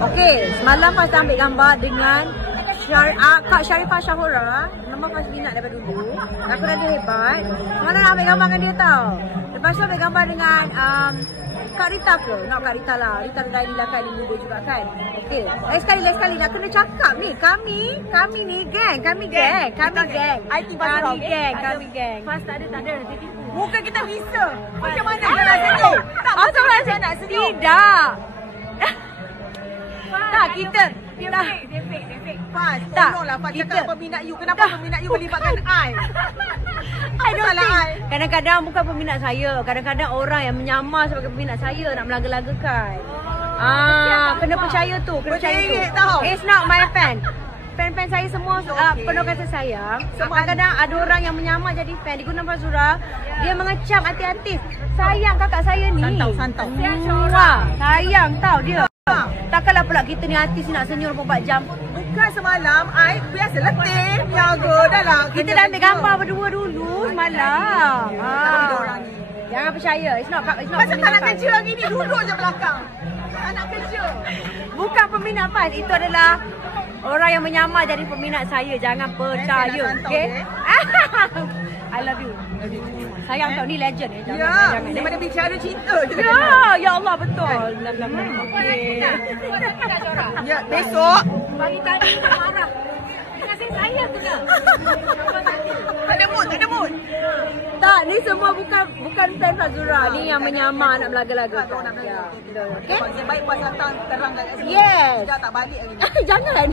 Okey, semalam Faz ambil gambar dengan Kak Sharifah Shahura. Memang Faz minat daripada dulu. Aku dah dia hebat. Mana nak ambil gambar dengan dia tau. Lepas tu ambil gambar dengan Kak Rita ke? Nak Kak Rita lah. Rita dah ni lah kan, dia muda juga kan. Okey, lain sekali nak kena cakap ni. Kami ni geng. Kami geng. Faz tak ada. Bukan kita bisa. Macam mana kita nak senyum? Macam mana nak senyum? Tidak. Tak, kita Dia fake. Faz, Tak, tolonglah Faz kita- cakap peminat you. Kenapa peminat you melibatkan I? I don't Salah think. I. Kadang-kadang bukan peminat saya. Kadang-kadang orang yang menyamar sebagai peminat saya nak melaga-lagakan. Kena percaya tu. Berderet tau. It's not my fan. Fan-fan saya semua penuh kasih sayang. Kadang-kadang ada orang yang menyamar jadi fan di Gunung Fazura. Dia mengecam artis-artis. Sayang kakak saya ni. Santau. Sayang tau dia. Takkanlah pula kita ni artis nak senyum 24 jam. Bukan semalam, I biasa letih. Jaga dah lah. Kita dah ambil gambar berdua dulu semalam. Orang ni. Jangan percaya. It's not Macam tak nak kerja hari ni, duduk je belakang. Tak nak kerja. Bukan peminat Faz. Itu adalah orang yang menyamar jadi peminat saya. Jangan percaya. Okay? I love you. Sayang tau, ni legend. Ya, daripada bicara cinta je. Ya Allah, betul. Okay. Ya, besok. Pagi tadi marah. Kasih saya tu dah. Tak ada mood. Tak, ni semua bukan fan Fazura. Ni yang menyamar nak melaga-laga. Okay? Baik Faz datang terang kat sini. Yes. Dah tak balik hari ni. Jangan.